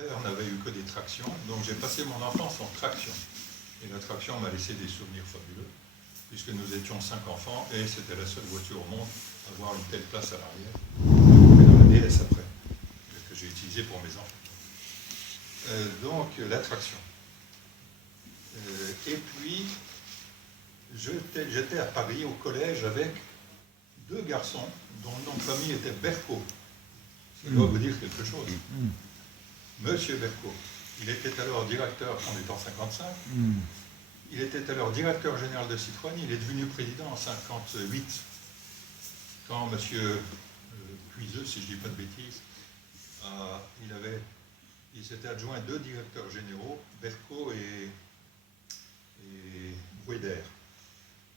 père n'avait eu que des tractions, donc j'ai passé mon enfance en traction. Et la traction m'a laissé des souvenirs fabuleux, puisque nous étions 5 enfants, et c'était la seule voiture au monde à avoir une telle place à l'arrière. Et dans la DS après, que j'ai utilisée pour mes enfants. Donc, la traction. Et puis, j'étais à Paris, au collège, avec 2 garçons dont le nom de famille était Berco. Ça doit vous dire quelque chose. Monsieur Berco. Il était alors directeur, on est en 55, il était alors directeur général de Citroën, il est devenu président en 58, quand monsieur Puiseux, si je ne dis pas de bêtises, il s'était adjoint 2 directeurs généraux, Berco et Weder.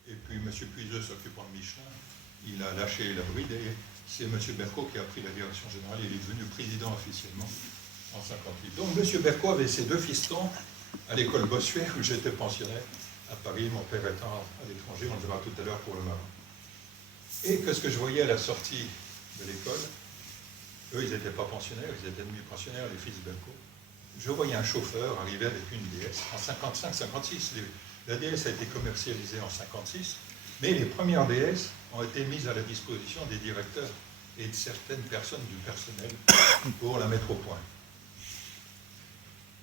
Et puis M. Puiseux s'occupant de Michelin, il a lâché la bride et c'est M. Berco qui a pris la direction générale. Il est devenu président officiellement en 58. Donc M. Berco avait ses 2 fistons à l'école Bossuet où j'étais pensionnaire à Paris, mon père étant à l'étranger, on le verra tout à l'heure pour le Maroc. Et qu'est-ce que je voyais à la sortie de l'école? Eux, ils n'étaient pas pensionnaires, ils étaient demi-pensionnaires, les fils Berco. Je voyais un chauffeur arriver avec une DS en 55-56. La DS a été commercialisée en 56, mais les premières DS ont été mises à la disposition des directeurs et de certaines personnes du personnel pour la mettre au point.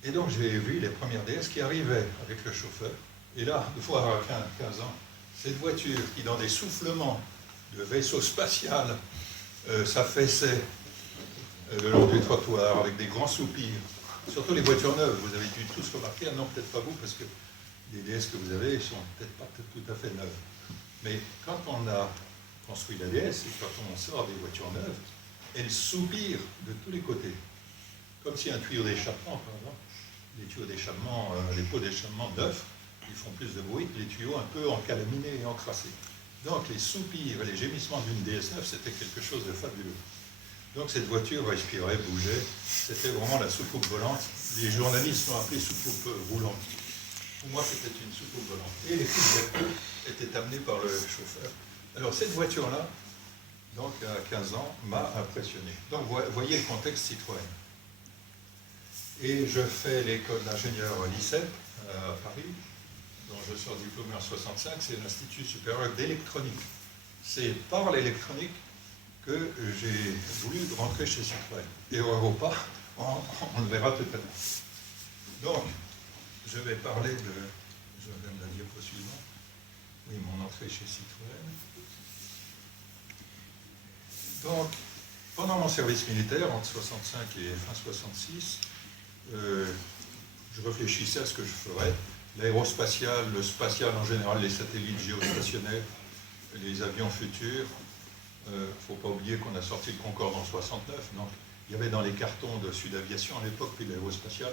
Et donc j'ai vu les premières DS qui arrivaient avec le chauffeur, et là, de voir à 15 ans, cette voiture qui, dans des soufflements de vaisseau spatial, s'affaissait le long du trottoir avec des grands soupirs, surtout les voitures neuves, vous avez dû tous remarquer, non peut-être pas vous, parce que les DS que vous avez ne sont peut-être pas tout à fait neuves. Mais quand on a construit la DS, et quand on sort des voitures neuves, elles soupirent de tous les côtés. Comme si un tuyau d'échappement, par exemple, les tuyaux d'échappement, les pots d'échappement neufs, ils font plus de bruit que les tuyaux un peu encalaminés et encrassés. Donc les soupirs et les gémissements d'une DS9, c'était quelque chose de fabuleux. Donc cette voiture respirait, bougeait, c'était vraiment la soucoupe volante. Les journalistes l'ont appelée soucoupe roulante. Pour moi, c'était une soucoupe volante. Et les fils Berco étaient amenés par le chauffeur. Alors cette voiture-là, donc à 15 ans, m'a impressionné. Donc vous voyez le contexte Citroën. Et je fais l'école d'ingénieur lycée à Paris, dont je sors diplômé en 65, c'est l'Institut supérieur d'électronique. C'est par l'électronique que j'ai voulu rentrer chez Citroën. Et au pas, on le verra tout à l'heure. Donc, je vais parler de... Je donne la diapo suivante. Oui, mon entrée chez Citroën. Donc, pendant mon service militaire, entre 65 et fin 66, je réfléchissais à ce que je ferais. L'aérospatial, le spatial en général, les satellites géostationnaires, les avions futurs. Il ne faut pas oublier qu'on a sorti le Concorde en 69. Donc, il y avait dans les cartons de Sud Aviation à l'époque, puis de l'aérospatial,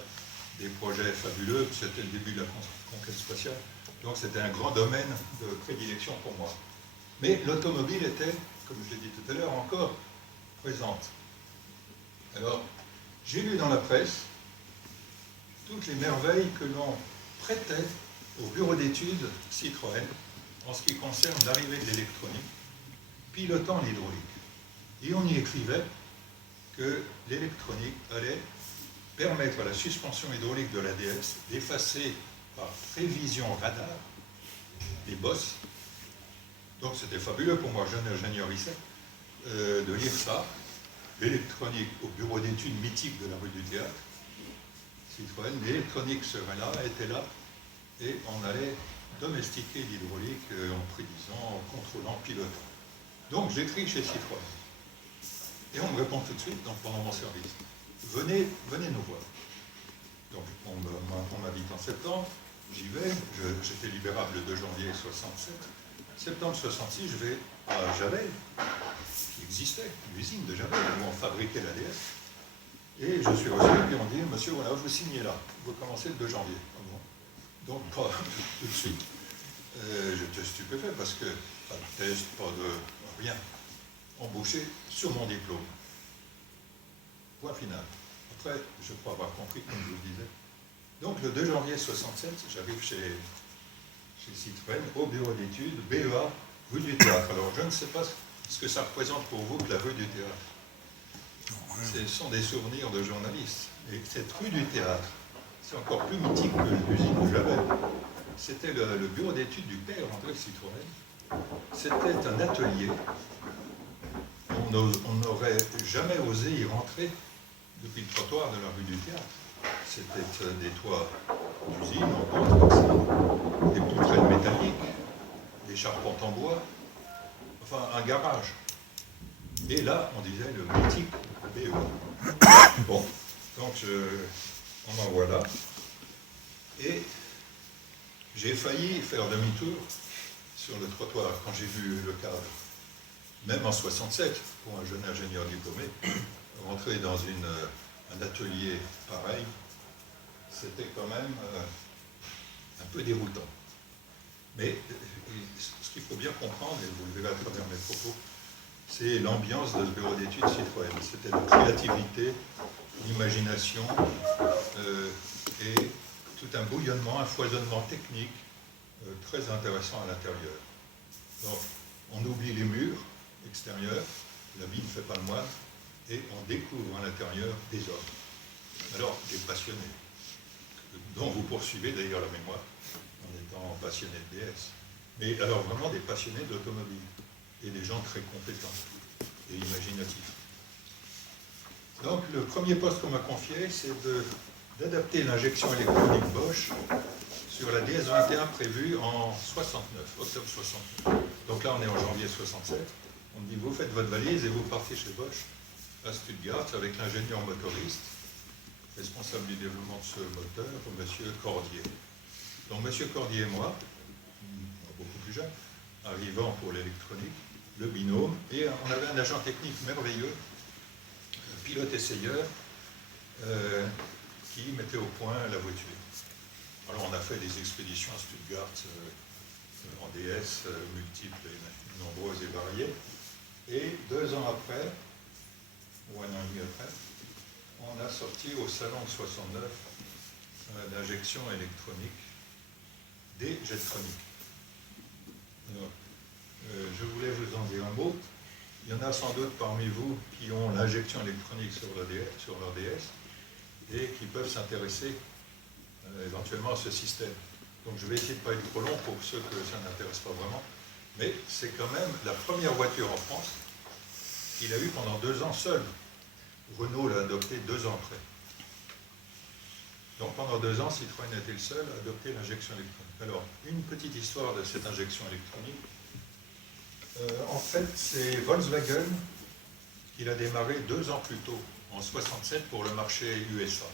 des projets fabuleux. C'était le début de la conquête spatiale. Donc, c'était un grand domaine de prédilection pour moi. Mais l'automobile était, comme je l'ai dit tout à l'heure, encore présente. Alors, j'ai lu dans la presse toutes les merveilles que l'on prêtait au bureau d'études Citroën en ce qui concerne l'arrivée de l'électronique, pilotant l'hydraulique. Et on y écrivait que l'électronique allait permettre à la suspension hydraulique de la DS d'effacer par prévision radar les bosses. Donc c'était fabuleux pour moi, jeune ingénieur lycée, de lire ça. L'électronique au bureau d'études mythique de la rue du Théâtre, Citroën, l'électronique serait là, était là, et on allait domestiquer l'hydraulique en prédisant, en contrôlant, pilotant. Donc j'écris chez Citroën. Et on me répond tout de suite, donc pendant mon service, venez nous voir. Donc on m'invite en septembre, j'y vais, j'étais libérable le 2 janvier 67. Septembre 66, je vais à Javel, qui existait, l'usine de Javel, où on fabriquait la DS. Et je suis reçu, puis on dit, monsieur, voilà, vous signez là, vous commencez le 2 janvier. Donc, pas tout de suite. J'étais stupéfait parce que pas de test, pas de rien. Embauché sur mon diplôme. Point final. Après, je crois avoir compris, comme je vous le disais. Donc, le 2 janvier 67, j'arrive chez Citroën, au bureau d'études, BEA, rue du Théâtre. Alors, je ne sais pas ce que ça représente pour vous que la rue du Théâtre. Ce sont des souvenirs de journalistes. Et cette rue du Théâtre, c'est encore plus mythique que l'usine de Javel. C'était le bureau d'études du père André Citroën. C'était un atelier. On n'aurait jamais osé y rentrer depuis le trottoir de la rue du Théâtre. C'était des toits d'usine en bois, des poutrelles métalliques, des charpentes en bois, enfin un garage. Et là, on disait le mythique BE. Bon, donc on en voilà. Et j'ai failli faire demi-tour sur le trottoir quand j'ai vu le cadre. Même en 67, pour un jeune ingénieur diplômé, rentrer dans un atelier pareil, c'était quand même un peu déroutant. Mais ce qu'il faut bien comprendre, et vous le verrez à travers mes propos, c'est l'ambiance de ce bureau d'études Citroën. C'était la créativité, l'imagination et tout un bouillonnement, un foisonnement technique très intéressant à l'intérieur. Donc, on oublie les murs extérieurs, la vie ne fait pas le moine, et on découvre à l'intérieur des hommes. Alors, des passionnés, dont vous poursuivez d'ailleurs la mémoire en étant passionné de DS. Mais alors vraiment des passionnés d'automobile et des gens très compétents et imaginatifs. Donc le premier poste qu'on m'a confié, c'est d'adapter l'injection électronique Bosch sur la DS21 prévue en 69, octobre 69. Donc là on est en janvier 67. On me dit vous faites votre valise et vous partez chez Bosch à Stuttgart avec l'ingénieur motoriste responsable du développement de ce moteur, M. Cordier. Donc M. Cordier et moi, beaucoup plus jeune, arrivant pour l'électronique, le binôme, et on avait un agent technique merveilleux, pilote-essayeur, qui mettait au point la voiture. Alors on a fait des expéditions à Stuttgart en DS, multiples et nombreuses et variées, et 2 ans après, ou 1 an et demi après, on a sorti au salon 69 l'injection électronique des Jetronic. Je voulais vous en dire un mot. Il y en a sans doute parmi vous qui ont l'injection électronique sur leur DS et qui peuvent s'intéresser éventuellement à ce système. Donc je vais essayer de ne pas être trop long pour ceux que ça n'intéresse pas vraiment. Mais c'est quand même la première voiture en France qu'il a eue pendant 2 ans seul. Renault l'a adopté 2 ans après. Donc pendant 2 ans, Citroën a été le seul à adopter l'injection électronique. Alors, une petite histoire de cette injection électronique. En fait, c'est Volkswagen qui l'a démarré 2 ans plus tôt, en 67, pour le marché USA.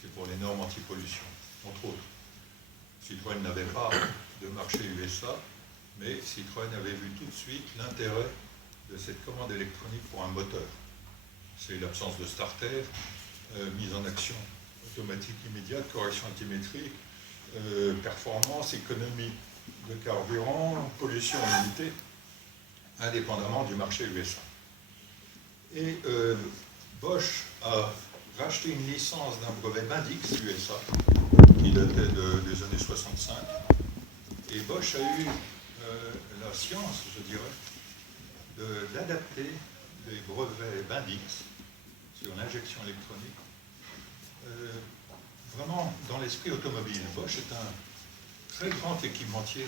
C'est pour les normes anti-pollution, entre autres. Citroën n'avait pas de marché USA, mais Citroën avait vu tout de suite l'intérêt de cette commande électronique pour un moteur. C'est l'absence de starter, mise en action automatique immédiate, correction altimétrique, performance, économie de carburant, pollution limitée, indépendamment du marché USA. Et Bosch a racheté une licence d'un brevet Bendix USA, qui datait des années 65, et Bosch a eu la science, je dirais, d'adapter les brevets Bendix sur l'injection électronique, vraiment dans l'esprit automobile. Bosch est un très grand équipementier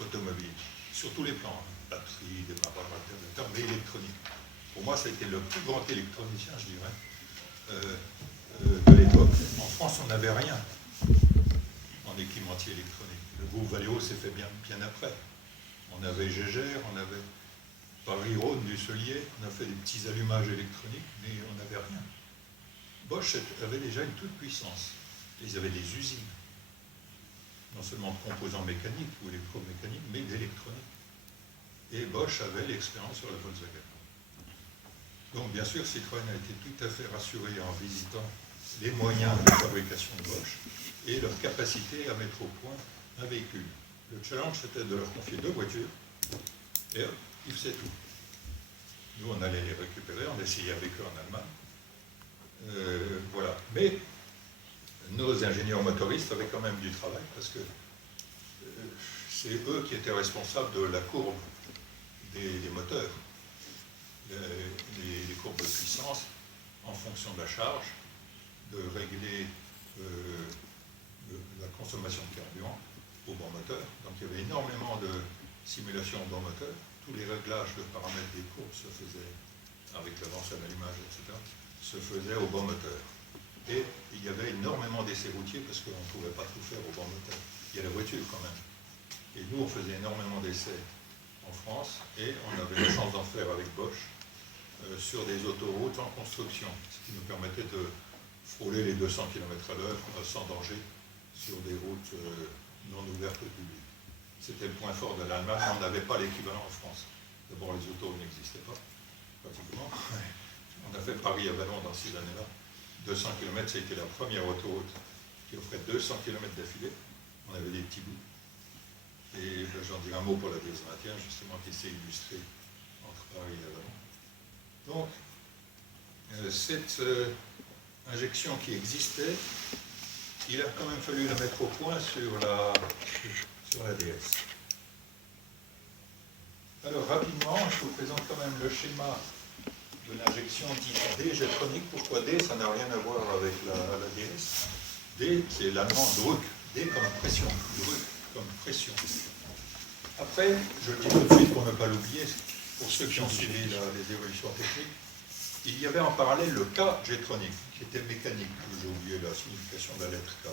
automobile, sur tous les plans, batterie, démarrage alternateur, mais électronique. Pour moi, ça a été le plus grand électronicien, je dirais, de l'époque. En France, on n'avait rien en équipementier électronique. Le groupe Valeo s'est fait bien après. On avait Gégère, on avait Paris-Rhône, Dusselier, on a fait des petits allumages électroniques, mais on n'avait rien. Bosch avait déjà une toute puissance. Ils avaient des usines, non seulement de composants mécaniques ou électromécaniques, mais d'électronique. Et Bosch avait l'expérience sur la Volkswagen. Donc bien sûr, Citroën a été tout à fait rassuré en visitant les moyens de fabrication de Bosch et leur capacité à mettre au point un véhicule. Le challenge, c'était de leur confier 2 voitures, et hop, ils faisaient tout. Nous, on allait les récupérer, on essayait avec eux en Allemagne. Voilà. Mais nos ingénieurs motoristes avaient quand même du travail, parce que c'est eux qui étaient responsables de la courbe des moteurs. les courbes de puissance en fonction de la charge, de régler la consommation de carburant au bord moteur. Donc il y avait énormément de simulations au bord moteur. Tous les réglages de paramètres des courbes se faisaient avec l'avance à l'allumage, etc., se faisaient au bord moteur. Et il y avait énormément d'essais routiers parce qu'on ne pouvait pas tout faire au bord moteur. Il y a la voiture quand même. Et nous, on faisait énormément d'essais en France et on avait la chance d'en faire avec Bosch sur des autoroutes en construction, ce qui nous permettait de frôler les 200 km/h sans danger sur des routes non ouvertes au public. C'était le point fort de l'Allemagne, on n'avait pas l'équivalent en France. D'abord, les autoroutes n'existaient pas, pratiquement. On a fait Paris-Avallon dans ces années-là. 200 km, ça a été la première autoroute qui offrait 200 km d'affilée. On avait des petits bouts. Et j'en dirai un mot pour la DS21, justement, qui s'est illustrée entre Paris et Avallon. Donc, cette injection qui existait, il a quand même fallu la mettre au point sur la DS. Alors, rapidement, je vous présente quand même le schéma de l'injection dite D-Jetronic. Pourquoi D? Ça n'a rien à voir avec la DS. D, c'est l'allemand Druck. D comme pression. Druck comme pression. Après, je le dis tout de suite pour ne pas l'oublier, pour ceux qui ont suivi les évolutions techniques, il y avait en parallèle le K-Jetronic, qui était mécanique. J'ai oublié la signification de la lettre K.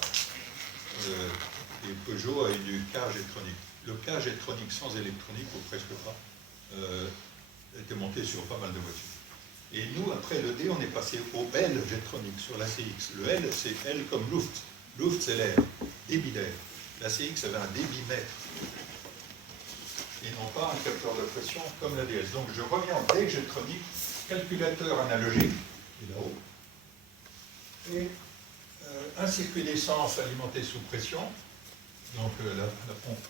Et Peugeot a eu du K-Jetronic. Le K-Jetronic sans électronique, ou presque pas, était monté sur pas mal de voitures. Et nous, après le D, on est passé au L-Jetronic sur l'ACX. Le L, c'est L comme Luft. Luft, c'est l'air, débit d'air. L'ACX avait un débitmètre et non pas un capteur de pression comme la DS. Donc je reviens en D-Jetronic, calculateur analogique, qui est là-haut, et un circuit d'essence alimenté sous pression, donc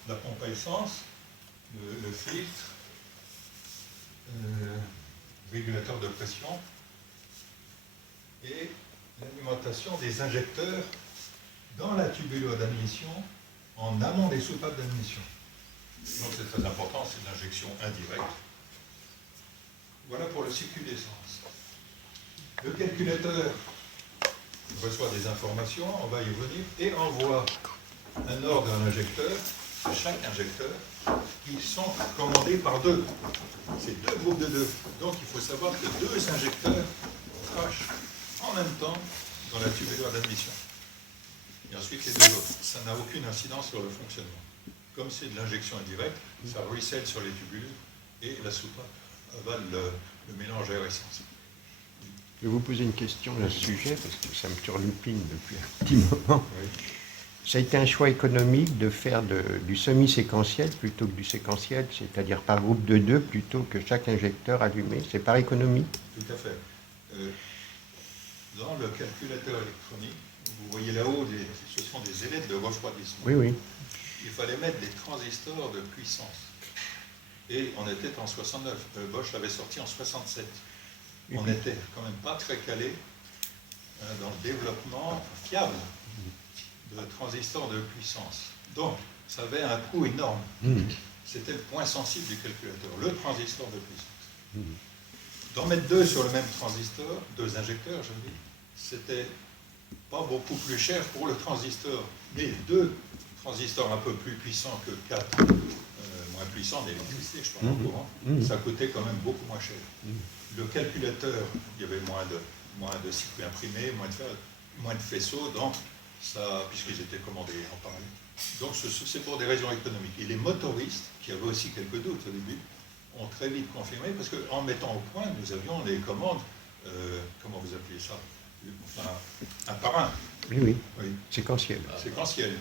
la pompe à essence, le filtre, régulateur de pression, et l'alimentation des injecteurs dans la tubulo d'admission en amont des soupapes d'admission. Donc c'est très important, c'est l'injection indirecte. Voilà pour le circuit d'essence. Le calculateur reçoit des informations, on va y revenir, et envoie un ordre à un injecteur, à chaque injecteur, qui sont commandés par deux. C'est deux groupes de deux. Donc il faut savoir que deux injecteurs crachent en même temps dans la tubulo d'admission. Et ensuite les deux autres. Ça n'a aucune incidence sur le fonctionnement. Comme c'est de l'injection indirecte, ça ruisselle sur les tubules et la soupape avale le mélange air-essence. Je vais vous poser une question à ce sujet, parce que ça me turlupine depuis un petit moment. Oui. Ça a été un choix économique de faire du semi-séquentiel plutôt que du séquentiel, c'est-à-dire par groupe de deux plutôt que chaque injecteur allumé. C'est par économie? Tout à fait. Dans le calculateur électronique, vous voyez là-haut, ce sont des ailettes de refroidissement. Oui, oui. Il fallait mettre des transistors de puissance. Et on était en 69. Bosch l'avait sorti en 67. On n'était quand même pas très calé dans le développement fiable de transistors de puissance. Donc, ça avait un coût énorme. C'était le point sensible du calculateur, le transistor de puissance. D'en mettre deux sur le même transistor, deux injecteurs, je dis, c'était pas beaucoup plus cher pour le transistor. Mais deux transistors un peu plus puissants que quatre moins puissants d'électricité, je parle en courant, ça coûtait quand même beaucoup moins cher. Le calculateur, il y avait moins de circuits imprimés, moins de faisceaux, donc ça, puisqu'ils étaient commandés en parallèle. Donc c'est pour des raisons économiques. Et les motoristes, qui avaient aussi quelques doutes au début, ont très vite confirmé, parce qu'en mettant au point, nous avions les commandes, comment vous appelez ça? Enfin, un par un. Oui. Oui. Séquentiel. Séquentiel.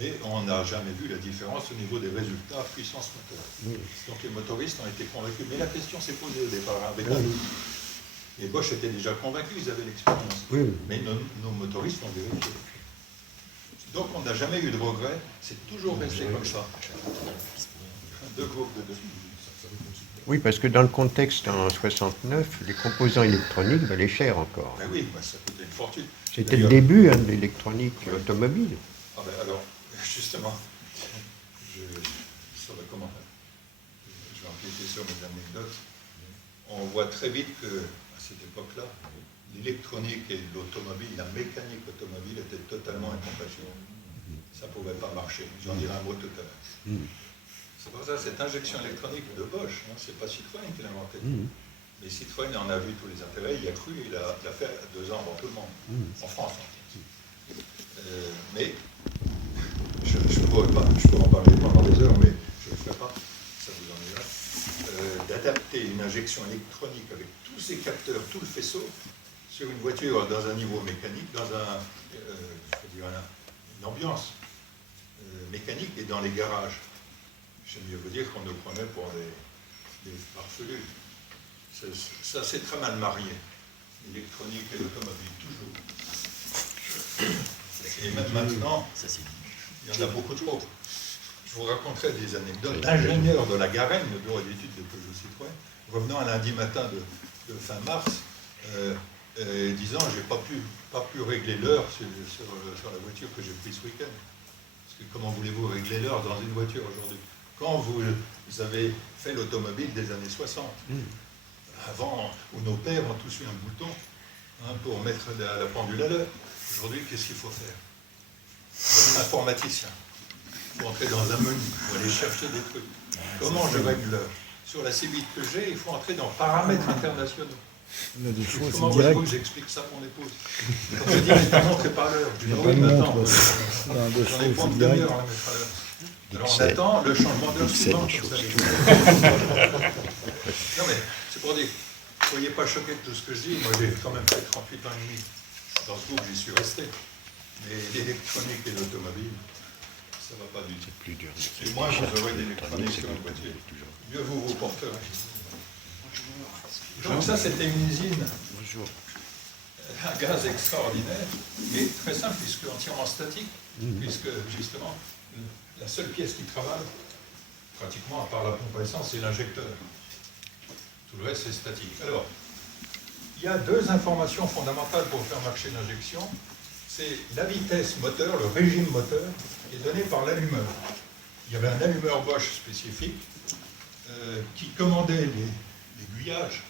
Mais on n'a jamais vu la différence au niveau des résultats puissance moteur. Oui. Donc les motoristes ont été convaincus. Mais la question s'est posée au départ avec un doute. Et Bosch était déjà convaincu, ils avaient l'expérience. Oui. Mais nos motoristes l'ont vérifié. Donc on n'a jamais eu de regret, c'est toujours resté comme ça. Deux groupes de deux. Oui, parce que dans le contexte en 69, les composants électroniques valaient cher encore. Ben oui, ça coûtait une fortune. C'était le début de l'électronique automobile. Ah ben alors, justement, je vais empiéter sur mes anecdotes. on voit très vite qu'à cette époque-là, l'électronique et l'automobile, la mécanique automobile étaient totalement incompatibles. Ça ne pouvait pas marcher. J'en dirai un mot tout à l'heure. C'est pour ça cette injection électronique de Bosch, hein, c'est pas Citroën qui l'a inventé. Mais Citroën en a vu tous les intérêts, il y a cru, il l'a fait 2 ans avant tout le monde, en France. Mais je ne pourrais pas, je pourrais en parler pendant des heures, mais je ne le ferai pas, ça vous ennuiera, d'adapter une injection électronique avec tous ces capteurs, tout le faisceau, sur une voiture dans un niveau mécanique, dans une ambiance mécanique et dans les garages. J'aime mieux vous dire qu'on nous prenait pour des farfelus. Ça c'est très mal marié, l'électronique et l'automobile, toujours. Et même maintenant, il y en a beaucoup trop. Je vous raconterai des anecdotes d'ingénieurs de la Garenne, le bureau d'études de Peugeot Citroën, revenant un lundi matin de fin mars, disant j'ai pas pu régler l'heure sur la voiture que j'ai prise ce week-end. Parce que comment voulez-vous régler l'heure dans une voiture aujourd'hui? Quand vous avez fait l'automobile des années 60, avant où nos pères ont tous eu un bouton pour mettre la pendule à l'heure. Aujourd'hui, qu'est-ce qu'il faut faire? Vous êtes informaticien. Il faut entrer dans un menu, il faut aller chercher des trucs. Comment je règle l'heure? Sur la C8 que j'ai, il faut entrer dans paramètres internationaux. Comment voulez-vous que j'explique ça à mon épouse? Quand je dis, mais ta montre n'est pas à l'heure. Je dis, oui, mais attends, j'en ai pour une demi-heure à la mettre à l'heure. Alors on attend le changement d'heure suivant. Non mais, c'est pour dire, ne soyez pas choqués de tout ce que je dis. Moi j'ai quand même fait 38 ans et demi. Dans ce groupe, j'y suis resté. Mais l'électronique et l'automobile, ça ne va pas du tout. Plus dur. Et moi, vous aurez de l'électronique sur une voiture. Mieux vous porterez. Donc ça, c'était une usine. Bonjour. Un gaz extraordinaire, mais très simple, puisque entièrement statique, puisque justement, la seule pièce qui travaille, pratiquement, à part la pompe à essence, c'est l'injecteur. Tout le reste, c'est statique. Alors, il y a 2 informations fondamentales pour faire marcher l'injection. C'est la vitesse moteur, le régime moteur, qui est donné par l'allumeur. Il y avait un allumeur Bosch spécifique qui commandait l'aiguillage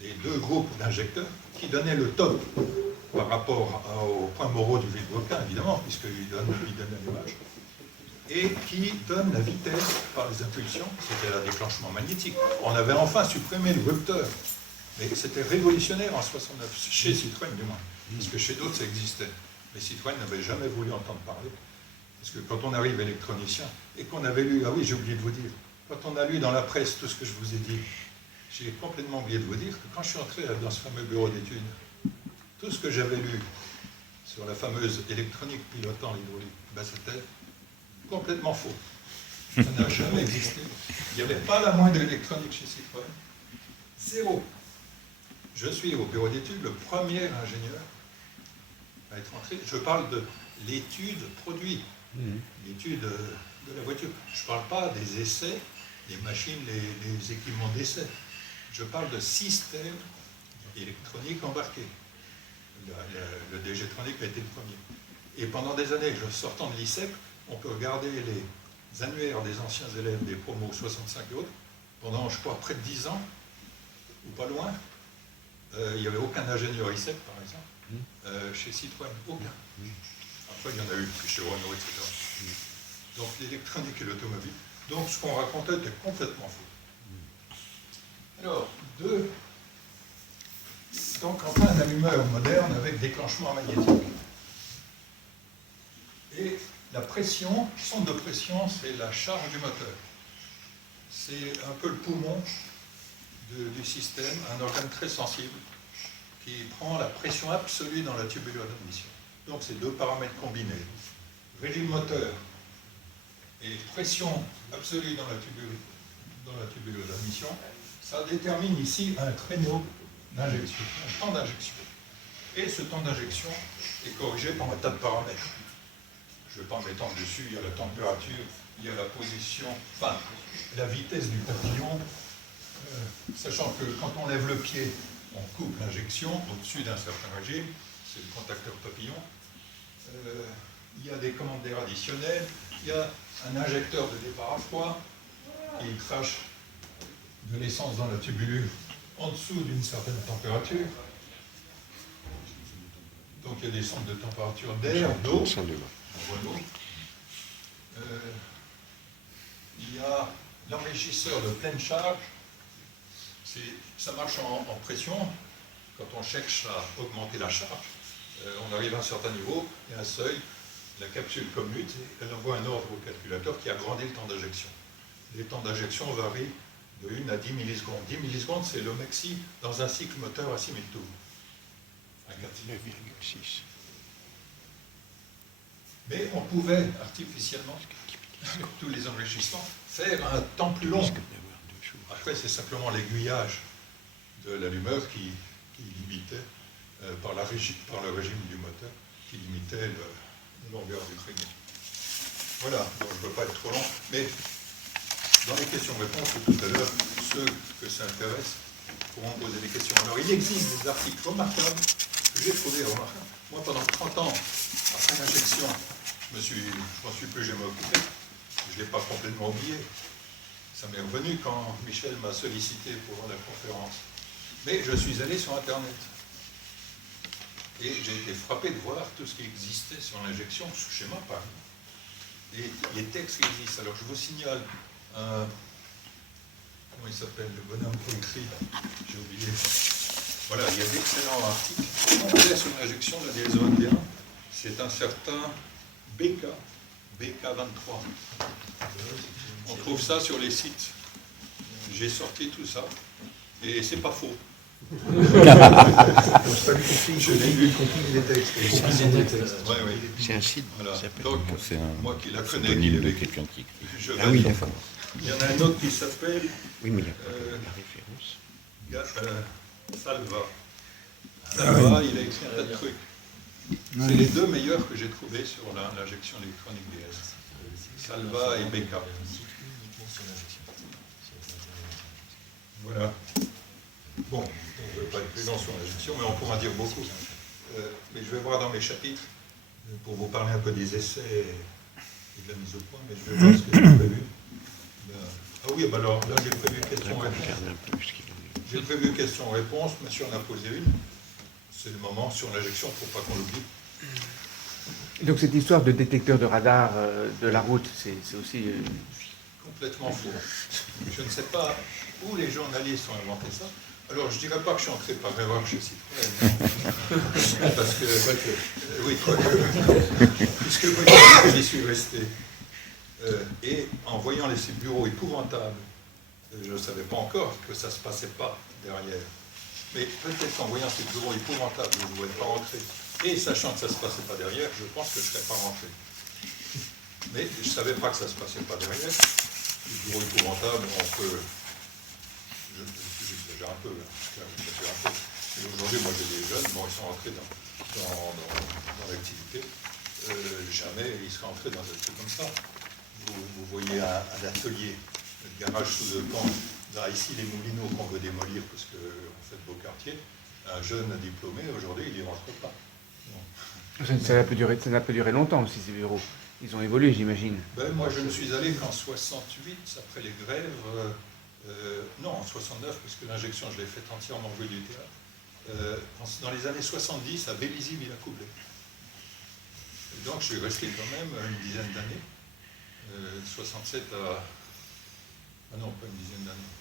des 2 groupes d'injecteurs, qui donnait le top par rapport aux points moraux du vilebrequin, évidemment, puisqu'il donne l'allumage, et qui donne la vitesse par les impulsions. C'était un déclenchement magnétique. On avait enfin supprimé le rupteur. Mais c'était révolutionnaire en 69, chez Citroën du moins, parce que chez d'autres ça existait. Mais Citroën n'avait jamais voulu entendre parler. Parce que quand on arrive électronicien, et qu'on avait lu, ah oui, j'ai oublié de vous dire, quand on a lu dans la presse tout ce que je vous ai dit, j'ai complètement oublié de vous dire que quand je suis entré dans ce fameux bureau d'études, tout ce que j'avais lu sur la fameuse électronique pilotant l'hydraulique, ben c'était complètement faux. Ça n'a jamais existé. Il n'y avait pas la moindre électronique chez Citroën. Zéro. Je suis au bureau d'études le premier ingénieur à être entré. Je parle de l'étude produit, l'étude de la voiture. Je ne parle pas des essais, des machines, les équipements d'essai. Je parle de système électronique embarqué. Le DG-tronic a été le premier. Et pendant des années, sortant de l'ICEP, on peut regarder les annuaires des anciens élèves des promos 65 et autres. Pendant, je crois, près de 10 ans, ou pas loin, il n'y avait aucun ingénieur ICEP, par exemple, chez Citroën. Aucun. Après, il y en a eu chez Renault, etc. Donc, l'électronique et l'automobile. Donc, ce qu'on racontait était complètement faux. Alors, donc, enfin, un allumeur moderne avec déclenchement magnétique. Et la pression, sonde de pression, c'est la charge du moteur. C'est un peu le poumon du système, un organe très sensible qui prend la pression absolue dans la tubulure d'admission. Donc, c'est 2 paramètres combinés. Régime moteur et pression absolue dans la tubulure d'admission, ça détermine ici un créneau d'injection, un temps d'injection. Et ce temps d'injection est corrigé par un tas de paramètres. Je ne vais pas m'étendre dessus, il y a la température, il y a la position, enfin, la vitesse du papillon, sachant que quand on lève le pied, on coupe l'injection au-dessus d'un certain régime, c'est le contacteur papillon. Il y a des commandes d'air additionnelles, il y a un injecteur de départ à froid, et il crache de l'essence dans la tubulure en dessous d'une certaine température. Donc il y a des centres de température d'air, d'eau, il y a l'enrichisseur de pleine charge. Ça marche en pression. Quand on cherche à augmenter la charge, on arrive à un certain niveau, il y a un seuil, la capsule commute, et elle envoie un ordre au calculateur qui agrandit le temps d'injection. Les temps d'injection varient de 1 à 10 millisecondes. 10 millisecondes, c'est le maxi dans un cycle moteur à 6000 tours. 9,6. Mais on pouvait artificiellement, avec tous les enrichissements, faire un temps plus long. Après, c'est simplement l'aiguillage de l'allumeur qui limitait, par le régime du moteur, qui limitait la longueur du créneau. Voilà, donc je ne veux pas être trop long, mais dans les questions-réponses tout à l'heure, ceux que ça intéresse pourront poser des questions. Alors, il existe des articles remarquables que j'ai trouvés remarquables. Moi, pendant 30 ans, après l'injection, je m'en suis plus jamais occupé. Je ne l'ai pas complètement oublié. Ça m'est revenu quand Michel m'a sollicité pour la conférence. Mais je suis allé sur Internet. Et j'ai été frappé de voir tout ce qui existait sur l'injection sous schéma par exemple. Et les textes qui existent. Alors je vous signale comment il s'appelle, le bonhomme qui écrit, j'ai oublié. Voilà, il y a d'excellents articles complets sur l'injection de la liaison 21. C'est un certain BK23. On trouve ça sur les sites. J'ai sorti tout ça. Et c'est pas faux. Je l'ai lu. C'est un site. Voilà. C'est Donc, moi qui la connais, de quelqu'un qui écrit. Ah oui, d'accord. Il y en a un autre qui s'appelle Oui, mais il n'y a pas la référence. Salva. Salva, il a écrit un tas de trucs. C'est les deux meilleurs que j'ai trouvés sur l'injection électronique DS. Salva et BK. Voilà. Bon, on ne veut pas être plus long sur l'injection, mais on pourra dire beaucoup. Mais je vais voir dans mes chapitres, pour vous parler un peu des essais et de la mise au point, mais je vais voir ce que j'ai prévu. Ah oui, bah alors là j'ai prévu questions-réponses. J'ai prévu questions-réponses, monsieur en a posé une. C'est le moment sur l'injection, pour pas qu'on l'oublie. Donc cette histoire de détecteur de radar de la route, c'est aussi... Complètement faux. Je ne sais pas où les journalistes ont inventé ça. Alors, je ne dirais pas que je suis entré par erreur chez Citroën. Parce que, oui, puisque moi, j'y suis resté. Et en voyant ces bureaux épouvantables, je ne savais pas encore que ça ne se passait pas derrière. Mais peut-être qu'en voyant ces bureaux épouvantables, je ne voulais pas rentrer. Et sachant que ça ne se passait pas derrière, je pense que je ne serais pas rentré. Mais je ne savais pas que ça ne se passait pas derrière. Les bureaux épouvantables, on peut... J'exagère un peu, là. Et aujourd'hui, moi j'ai des jeunes, bon, ils sont rentrés dans l'activité. Jamais ils seraient entrés dans un truc comme ça. Vous voyez un atelier, le garage sous le camp, là ici les moulineaux qu'on veut démolir parce qu'on fait de beaux quartiers. Un jeune diplômé, aujourd'hui, il n'y rentre pas. Ça n'a pas duré longtemps aussi, ces bureaux. Ils ont évolué, j'imagine. Ben, moi, je ne suis allé qu'en 68, après les grèves. Non, en 69, parce que l'injection, je l'ai faite entièrement rue du Théâtre. Dans les années 70, à Vélizy-Villacoublay. Et donc, je suis resté quand même une dizaine d'années. 67 à... Ah non, pas une dizaine d'années.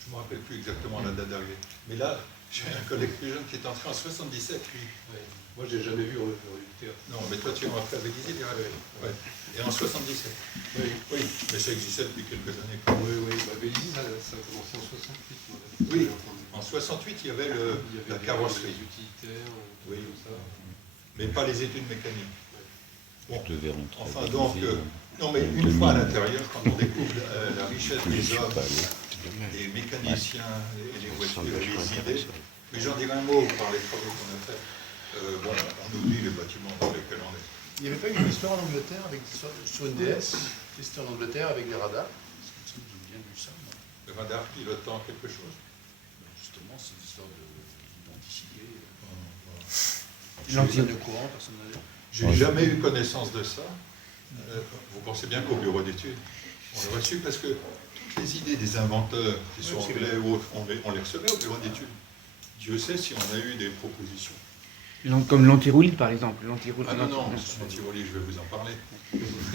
Je ne me rappelle plus exactement la date d'arrivée. Mais là, j'ai un collègue plus jeune qui est entré en 77, lui. Ouais. Moi, je n'ai jamais vu rue du Théâtre. Non, mais toi, tu es rentré à Vélizy, ouais. Et en 77. Oui. Oui, mais ça existait depuis quelques années. Oui. Bah, Vélizy, ça a commencé en 68. Oui, en 68, il y avait la carrosserie. Les utilitaires, oui, tout ça. Mais pas les études mécaniques. Bon, Je devais rentrer enfin, à donc, Vélizy, non, mais une fois à l'intérieur, quand on découvre la richesse des hommes, des mécaniciens, et les voitures, et les idées, mais j'en dirai un mot par les travaux qu'on a fait. Bon, on oublie les bâtiments dans lesquels on est. Il n'y avait pas eu une histoire en Angleterre sur une DS, testé en Angleterre avec des radars? Parce que j'ai bien vu ça. Moi. Le radar pilotant quelque chose. Justement, c'est une histoire d'identicité. L'antenne de courant, personne n'a... J'ai jamais eu connaissance de ça. Vous pensez bien qu'au bureau d'études, On l'a reçu parce que toutes les idées des inventeurs, qui sont anglais ou autres, on les recevait au bureau d'études. Dieu sait si on a eu des propositions. Comme l'antiroulite, par exemple. Ah non, l'antirouille, je vais vous en parler.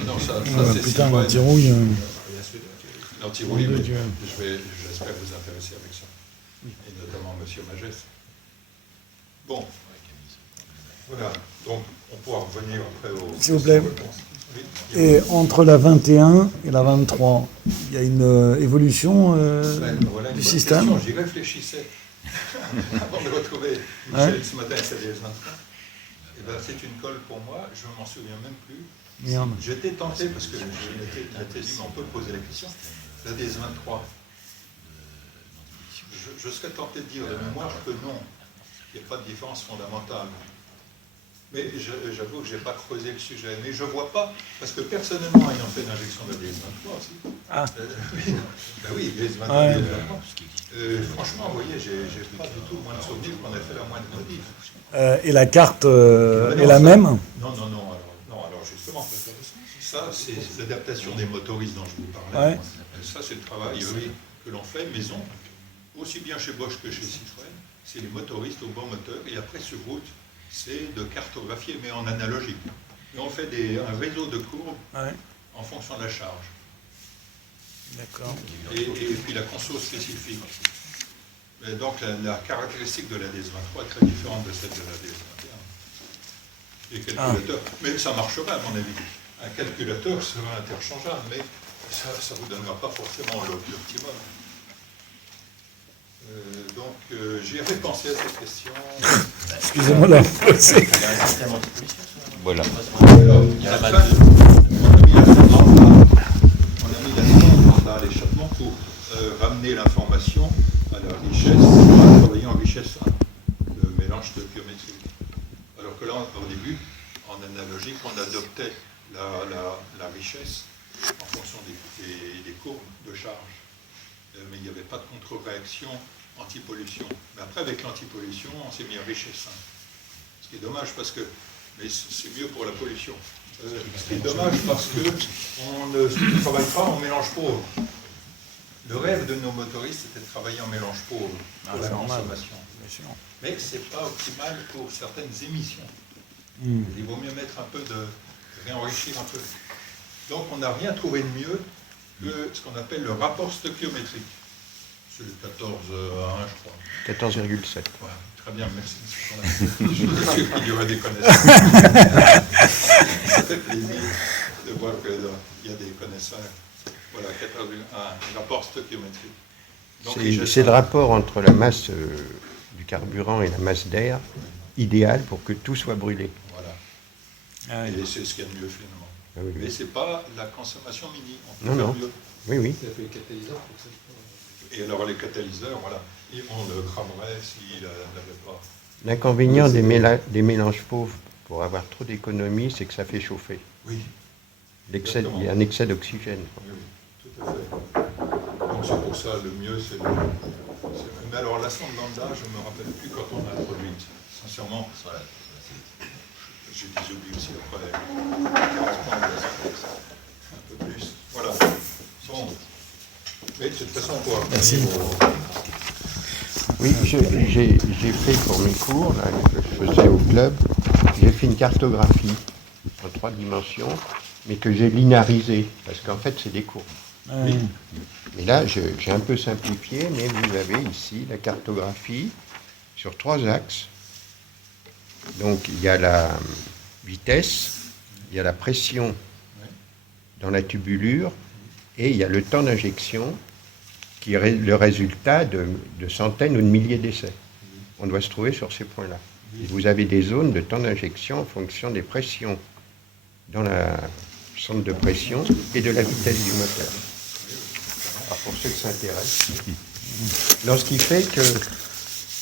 Non, ça c'est putain, Sylvain. l'antirouille. L'antirouille, Nom de mais Dieu. j'espère vous intéresser avec ça. Et notamment Monsieur Magès. Bon. Voilà. Donc, on pourra revenir après au... S'il vous plaît. Oui. Et entre la 21 et la 23, il y a une évolution Voilà une du bonne système. question. J'y réfléchissais avant de retrouver Michel ce matin à CDS 23. Et ben, c'est une colle pour moi, je ne m'en souviens même plus. Merde. J'étais tenté, parce que je m'étais dit, mais on peut poser la question, la DS 23. Je serais tenté de dire de mémoire que non, il n'y a pas de différence fondamentale. Mais j'avoue que je n'ai pas creusé le sujet. Mais je ne vois pas, parce que personnellement, ayant fait l'injection de la DS23 aussi, Ah. oui, ben oui, DS23, Ouais. franchement, vous voyez, j'ai pas du tout moins de souvenirs qu'on ait fait la moindre modif. Et la carte Non, est la ça- même. Alors justement, ça, c'est l'adaptation des motoristes dont je vous parlais. Ouais. Ça, c'est le travail oui, que l'on fait maison, aussi bien chez Bosch que chez Citroën. C'est les motoristes au bon moteur. Et après, sur route, c'est de cartographier, mais en analogique. Et on fait un réseau de courbes Ouais. en fonction de la charge. D'accord. Et puis la conso spécifique. Et donc la caractéristique de la DS23 est très différente de celle de la DS21. Les calculateurs, mais ça marchera à mon avis. Un calculateur sera interchangeable, mais ça ne vous donnera pas forcément l'optimum. Donc j'y avais pensé à cette question. Excusez-moi de la poser. Voilà. Alors, à la fin, on a mis la sonde dans l'échappement pour ramener l'information à la richesse, en travaillant en richesse 1, le mélange stoichiométrique. Alors que là, au début, en analogique, on adoptait la richesse en fonction des courbes de charge. Mais il n'y avait pas de contre-réaction anti-pollution. Mais après, avec l'anti-pollution, on s'est mis en richesse 1. Ce qui est dommage parce que, mais c'est mieux pour la pollution. Ce qui est dommage parce qu'on ne travaille pas en mélange pauvre. Le rêve de nos motoristes, c'était de travailler en mélange pauvre pour la c'est normal. consommation. Mais ce n'est pas optimal pour certaines émissions. Hmm. Il vaut mieux mettre un peu de... réenrichir un peu. Donc on n'a rien trouvé de mieux que ce qu'on appelle le rapport stoichiométrique. C'est le 14 à 1, je crois. 14,7. Voilà, très bien, merci. Je suis sûr qu'il y aura des connaisseurs. Ça fait plaisir de voir qu'il y a des connaisseurs. Voilà, 14,1, rapport stoichiométrique. Donc, C'est le rapport entre la masse du carburant et la masse d'air idéal pour que tout soit brûlé. Voilà. Ah oui. Et c'est ce qu'il y a de mieux finalement. Ah oui, Mais oui. ce n'est pas la consommation mini. On peut Non, faire non. mieux. Oui, oui. Et alors les catalyseurs, voilà, et on le cramerait s'il n'avait pas. L'inconvénient des mélanges pauvres pour avoir trop d'économie, c'est que ça fait chauffer. Oui, Il y a un excès d'oxygène. oui, tout à fait. Donc c'est pour ça, le mieux, c'est mais alors la sonde lambda, je ne me rappelle plus quand on l'a introduite. Sincèrement, j'ai des oublis aussi après 40 ans, un peu plus. Voilà. Bon. Mais de toute façon, on pourra Merci. Oui, j'ai fait pour mes cours, là, que je faisais au club, j'ai fait une cartographie en 3 dimensions, mais que j'ai linéarisée, parce qu'en fait, c'est des courbes. Oui. Mais là, j'ai un peu simplifié, mais vous avez ici la cartographie sur 3 axes. Donc, il y a la vitesse, il y a la pression dans la tubulure, et il y a le temps d'injection, qui est le résultat de centaines ou de milliers d'essais. On doit se trouver sur ces points-là. Et vous avez des zones de temps d'injection en fonction des pressions dans la centre de pression et de la vitesse du moteur. Alors pour ceux que ça intéresse. Donc ce qui fait que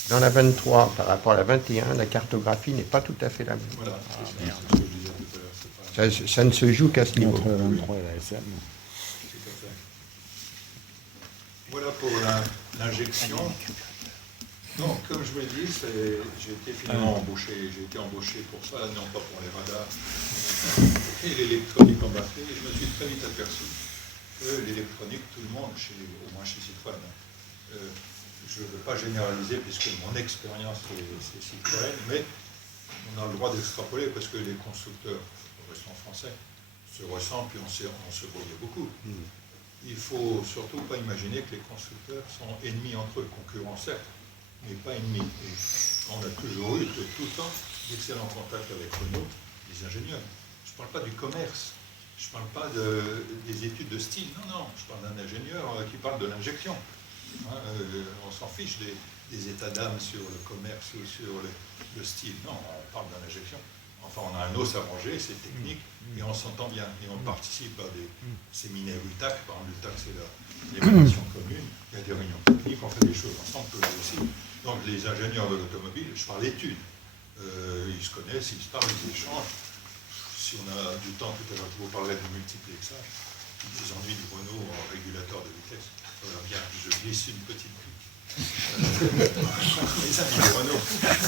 dans la 23 par rapport à la 21, la cartographie n'est pas tout à fait la même. Voilà, c'est ce que je disais tout à l'heure. Ça ne se joue qu'à ce niveau. Entre la 23 et la SM. Tout à fait. Voilà pour l'injection. Donc, comme je vous l'ai dit, j'ai été finalement embauché. J'ai été embauché pour ça, non pas pour les radars et l'électronique embarquée. Et je me suis très vite aperçu l'électronique, tout le monde, au moins chez Citroën, je ne veux pas généraliser puisque mon expérience c'est Citroën, mais on a le droit d'extrapoler parce que les constructeurs, restons français, se ressemblent et on se voyait beaucoup. Il ne faut surtout pas imaginer que les constructeurs sont ennemis entre eux, concurrents certes, mais pas ennemis. Et on a toujours eu tout le temps d'excellents contacts avec Renault, les ingénieurs. Je ne parle pas du commerce, je ne parle pas des études de style, non, je parle d'un ingénieur qui parle de l'injection. On s'en fiche des états d'âme sur le commerce ou sur le style, non, on parle de l'injection. Enfin, on a un os à manger, c'est technique, et on s'entend bien. Et on participe à des séminaires UTAC, par exemple, l'UTAC c'est l'évaluation commune, il y a des réunions techniques, on fait des choses ensemble, eux aussi. Donc les ingénieurs de l'automobile, je parle d'études, ils se connaissent, ils se parlent, ils échangent. Si on a du temps, tout à l'heure, je vous parlerai du multiplexage, les ennuis du Renault en régulateur de vitesse. Voilà, bien, je glisse une petite brique. Les amis de Renault,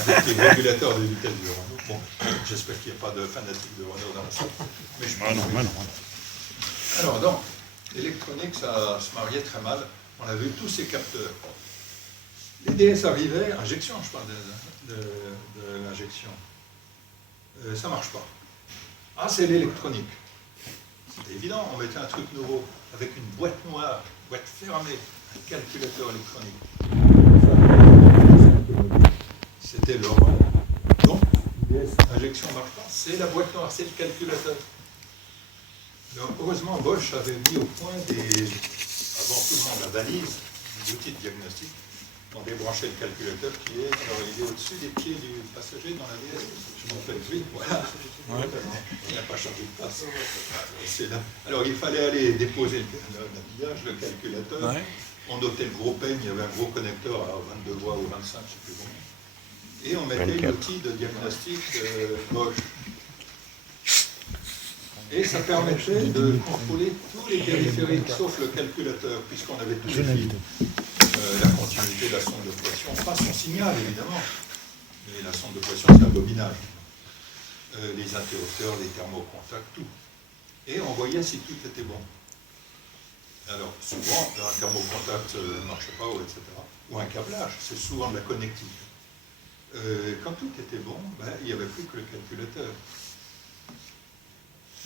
avec les régulateurs de vitesse de Renault. Bon, j'espère qu'il n'y a pas de fanatiques de Renault dans la salle. Mais je pense non. Alors, donc, l'électronique, ça se mariait très mal. On avait eu tous ces capteurs. Les DS arrivaient, injection, je parle de l'injection. Ça ne marche pas. Ah, c'est l'électronique. C'était évident, on mettait un truc nouveau avec une boîte noire, boîte fermée, un calculateur électronique. C'était l'horreur. Donc, l'injection ne marche pas, c'est la boîte noire, c'est le calculateur. Donc, heureusement, Bosch avait mis au point avant tout le monde, la valise, l'outil de diagnostic. On débranchait le calculateur qui est, alors il est au-dessus des pieds du passager dans la DS. Je m'en fais plus, voilà. Ouais. Il n'a pas changé de place. C'est là. Alors il fallait aller déposer l'habillage, le calculateur. Ouais. On notait le gros peigne, il y avait un gros connecteur à 22 voies ou 25, je ne sais plus combien. Et on mettait l'outil de diagnostic Bosch. Et ça permettait de contrôler tous les périphériques, sauf le calculateur, puisqu'on avait tous les fils. La continuité de la sonde de pression, pas son signal évidemment, mais la sonde de pression c'est un bobinage. Les interrupteurs, les thermocontacts, tout. Et on voyait si tout était bon. Alors souvent, un thermocontact ne marchait pas, etc. Ou un câblage, c'est souvent de la connectique. Quand tout était bon, il n'y avait plus que le calculateur.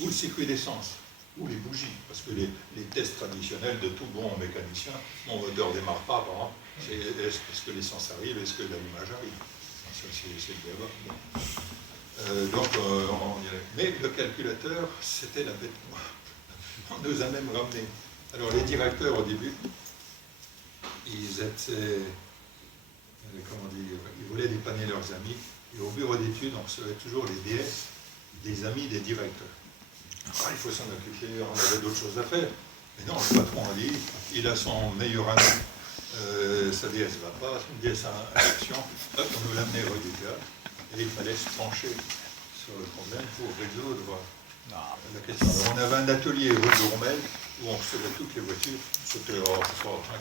Ou le circuit d'essence. Ou les bougies, parce que les tests traditionnels de tout bon mécanicien, mon moteur ne démarre pas, par exemple, est-ce que l'essence arrive, est-ce que l'allumage arrive? Ça, c'est le débat. Bon. Mais le calculateur, c'était la bête noire. On nous a même ramené. Alors les directeurs, au début, ils étaient, comment dire, ils voulaient dépanner leurs amis, et au bureau d'études, on recevait toujours les DS des amis des directeurs. Ah, il faut s'en occuper, on avait d'autres choses à faire. Mais non, le patron a dit, il a son meilleur ami, sa DS ne va pas, son DS a action, on nous l'amenait rue du théâtre, et il fallait se pencher sur le problème pour résoudre la question. Alors, on avait un atelier rue de Roumel où on recevait toutes les voitures, c'était à 1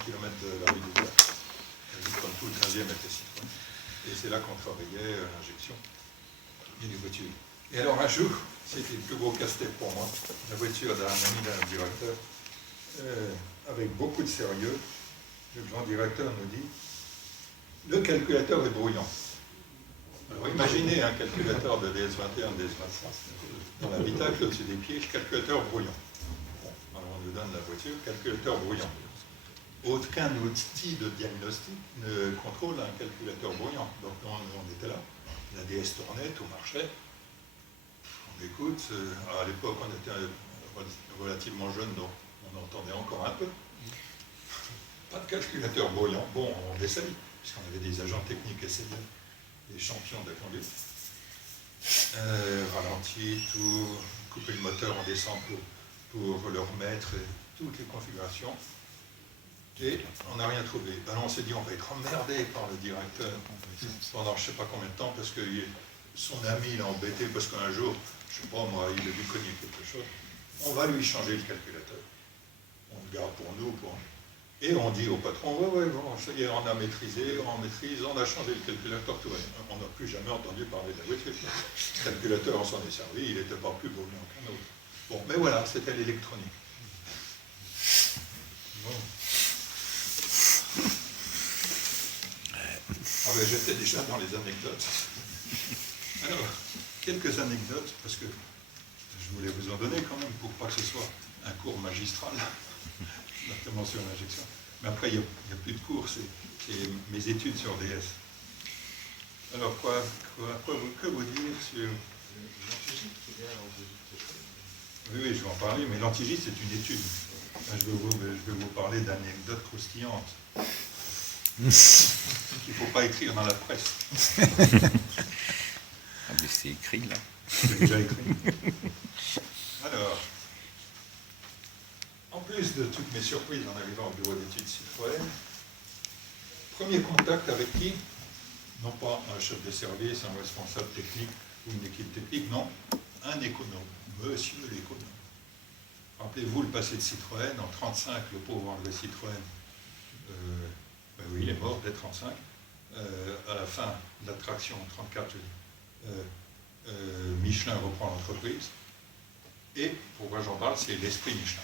km de la rue du théâtre, comme tout le 15e était Citroën. Et c'est là qu'on travaillait l'injection et les voitures. Et alors un jour, c'était le plus gros casse-tête pour moi, la voiture d'un ami d'un directeur, avec beaucoup de sérieux, le grand directeur nous dit « Le calculateur est brouillon ». Alors imaginez un calculateur de DS21, DS23, dans l'habitacle au-dessus des pieds, calculateur brouillon. Bon, alors on nous donne la voiture, calculateur brouillon. Aucun outil de diagnostic ne contrôle un calculateur brouillon. Donc on était là, la DS tournait, tout marchait. On écoute, à l'époque on était relativement jeune, donc on entendait encore un peu. Pas de calculateur brouillon. Bon, on essaye, puisqu'on avait des agents techniques essayants, des champions de la conduite. Ralenti, tout, couper le moteur, on descend pour le remettre, et toutes les configurations. Et on n'a rien trouvé. Ben on s'est dit, on va être emmerdé par le directeur pendant je ne sais pas combien de temps, parce que son ami l'a embêté, parce qu'un jour, je ne sais pas moi, il a dû cogner quelque chose. On va lui changer le calculateur. On le garde pour nous. Et on dit au patron, ouais, bon, ça y est, on a maîtrisé, on maîtrise, on a changé le calculateur, tout va bien. On n'a plus jamais entendu parler de la voiture. Le calculateur, on s'en est servi, il n'était pas plus brillant qu'un autre. Bon, mais voilà, c'était l'électronique. Bon. Ah ben, j'étais déjà dans les anecdotes. Alors, quelques anecdotes, parce que je voulais vous en donner quand même, pour pas que ce soit un cours magistral, notamment sur l'injection. Mais après, il n'y a plus de cours, c'est mes études sur DS. Alors, que vous dire sur... Oui, je vais en parler, mais l'antigite, c'est une étude. Je vais vous parler d'anecdotes croustillantes qu'il ne faut pas écrire dans la presse. Ah, mais c'est écrit là. C'est déjà écrit. Alors, en plus de toutes mes surprises en arrivant au bureau d'études Citroën, premier contact avec qui? Non pas un chef de service, un responsable technique ou une équipe technique, non, un économe, monsieur l'économe. Rappelez-vous le passé de Citroën, en 1935, le pauvre André Citroën, ben oui, il est mort dès 1935. À la fin de la traction en 1934, Michelin reprend l'entreprise. Et pourquoi j'en parle, c'est l'esprit Michelin.